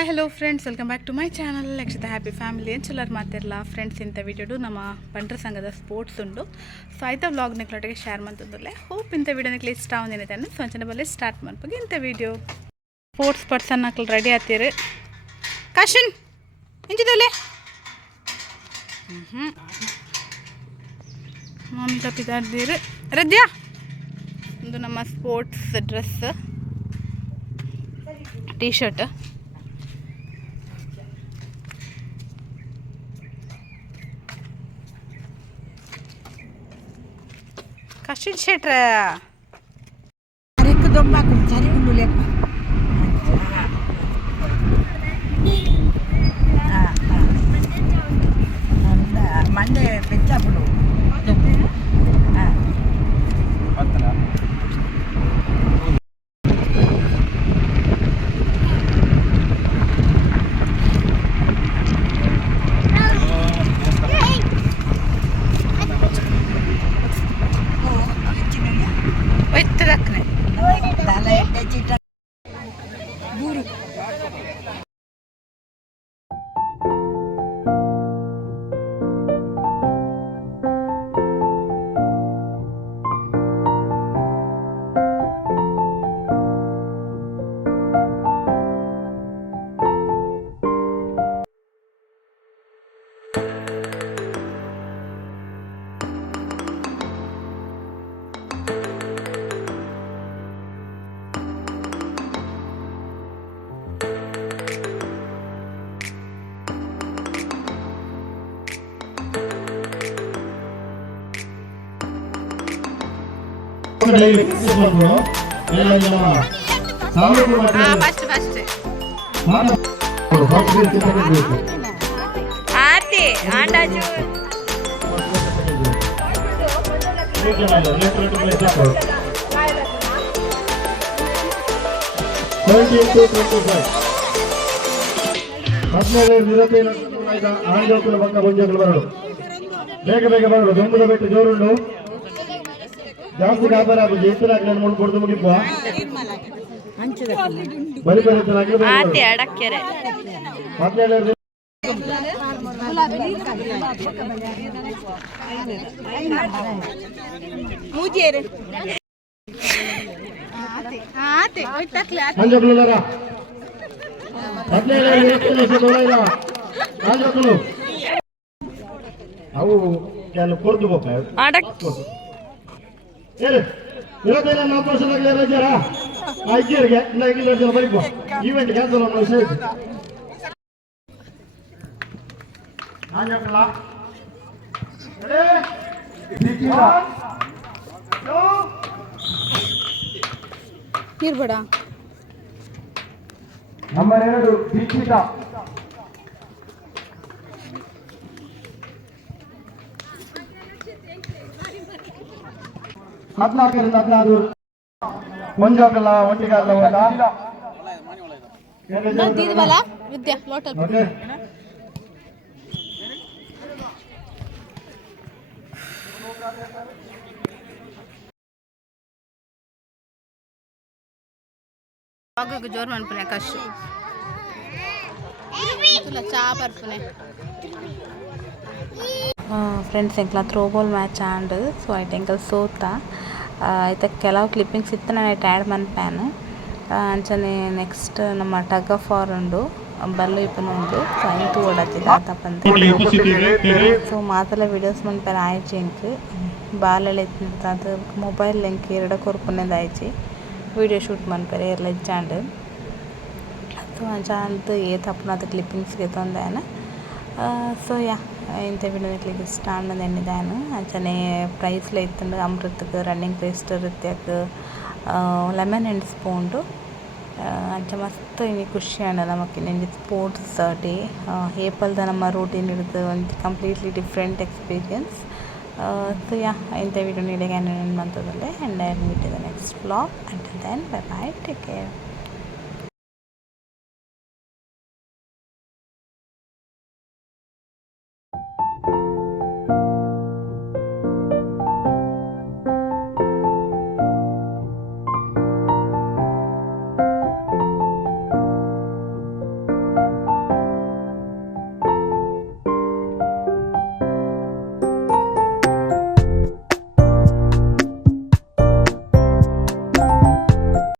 Hi hello friends, welcome back to my channel Lakshitha happy family ಅಂತ ಚಲರ್ ಮಾತಿರಲ್ಲ friends. ಇಂಥ ವಿಡಿಯೋಡು ನಮ್ಮ ಬಂಟ್ರ ಸಂಘದ ಸ್ಪೋರ್ಟ್ಸ್ ಉಂಡು. ಸೊ ಆಯ್ತಾ ವ್ಲಾಗ್ ನಿಕ್ಲೊಟ್ಟಿಗೆ ಶೇರ್ ಮಾಡ್ತಿದ್ದಲ್ಲೇ ಹೋಪ್ ಇಂಥ ವಿಡಿಯೋ ನಿಕ್ಲಿ ಇಷ್ಟ ಆಗೋದೇನಿದೆ ಅಂದ್ರೆ ಸಂಚನೆ ಬಲ್ಲಿ ಸ್ಟಾರ್ಟ್ ಮಾಡ್ಬೇಕು ಇಂಥ ವಿಡಿಯೋ. ಸ್ಪೋರ್ಟ್ಸ್ ಪರ್ಸನ್ ಹಾಕಲು ರೆಡಿ ಆಗ್ತೀರಿ. ಕಾಶನ್ ಇಂಚಿದಲ್ಲೇ ಮಮ್ಮಿ ತಪ್ಪಿದ್ದಾರ್ದೀರಿ ರದ್ಯಾ. ಒಂದು ನಮ್ಮ sports dress T shirt. Kasih cetra. Hari ke domba aku cari dulu lihat. Mande pecah belum? ಬೇಗ ಬೇಗ ಬರೋದು. ದೊಂಬುದ ಬೆಟ್ಟು ಜೋರುಂಡು ಜಾಸ್ತಿ ವ್ಯಾಪಾರ ಆಗುದು. ಎತ್ತರ ಮೂರು ಕೊಡ್ದು ಮುಗಿಪ ಬಲಿ ಅವು ಕೆಲವು ಕೊಡ್ದು ಇವತ್ತೇನ 4 ವರ್ಷದಾಗಲೇ ರಜಾರ ಐಜಿಯರ್ಗೆ ಬೈಕ್ ಈವೆಂಟ್ ಕ್ಯಾನ್ಸಲ್ ಅನ್ನೋ ವಿಷಯ ಇತ್ತು. ಇರ್ಬೇಡ ನಂಬರ್ 2 ದೀಕ್ಷಿತ. ಹದಿನಾಲ್ಕರಿಂದ 16 ಮುಂಜಾಗಲ್ಲ ಒಂಟಿಗಾಗಲ್ಲ ವಿದ್ಯಾ ಲೋಟಲ್ ಜೋರ್ ಮನ್ಪುನೆ ಕಷ್ಟ ಚಾ ಬರ್ಪುನೆ ಫ್ರೆಂಡ್ಸ್ ಎಂಕ್ಲ ಥ್ರೋಬಾಲ್ ಮ್ಯಾಚ್ ಆಂಡ್ ಸೊ ಐಟ್ ಎಂಕಲ್ ಸೋತ ಐತೆ ಕೆಲವು ಕ್ಲಿಪ್ಪಿಂಗ್ಸ್ ಇತ್ತು ನಾನು ಐಟ್ ಆ್ಯಡ್ ಮನ್ಪ್ಯಾನ್ ಅಂಚನೆ ನೆಕ್ಸ್ಟ್ ನಮ್ಮ ಟಗ್ ಆಫ್ ವಾರ್ ಉಂಡು ಬಲ್ಲು ಇಪ್ಪನು ಉಂಡು ಸೊ ಐಂತು ಓಡತ್ತಿದ್ದ ಆತಪ್ಪಂತ ಸೊ ಮಾತೆಲ್ಲ ವೀಡಿಯೋಸ್ ಮನ್ಪ್ಯಾನ್ ಆಯ್ಚಿ ಎಂಕ್ ಬಾಲೆಲ್ಲ ಎತ್ತಿರ್ತ ಅದು ಮೊಬೈಲ್ ಎಂಕ್ ಎರಡ ಕೊರ್ಪುನೆದು ಆಯ್ಚಿ ವೀಡಿಯೋ ಶೂಟ್ ಮನ್ಪೇರೆ ಎಲ್ಲ ಇಚ್ಚಾಂಡ್ ಸೊ ಅಂಚಾಂದು ಏತಪ್ಪನ ಅದು ಕ್ಲಿಪ್ಪಿಂಗ್ಸ್ಗೆ ತೊಂದೇನ. ಸೊ ಯಾ ಇಂಥ ವಿಡಿಯೋ ಕ್ಲಿಕ್ ಇಷ್ಟ ಅನ್ನೋದು ಎಣ್ಣಿದ್ದಾನು ಅಂಚನೆ ಪ್ರೈಸ್ಲೆ ಇತ್ತು ಅಮೃತಕ್ಕೆ ರನ್ನಿಂಗ್ ರೇಸ್ ನೃತ್ಯಕ್ಕೆ ಲೆಮನ್ ಆ್ಯಂಡ್ ಸ್ಪೂನ್ಡು ಅಂಚ ಮಸ್ತ್ ಇನ್ನು ಖುಷಿ ಅಣ್ಣ ನಮಗೆ ನಿಂಗೆ ಸ್ಪೋರ್ಟ್ಸ್ ಡೇ ಏಪಲ್ದ ನಮ್ಮ ರೂಟೀನ್ ಹಿಡಿದು ಒಂದು completely different experience. So yeah ಇಂಥ ವಿಡಿಯೋ ನೀಡಿಗೆ ನಾನು ಮಂತದಲ್ಲೇ and I will meet in the next vlog. Until then bye bye, take care.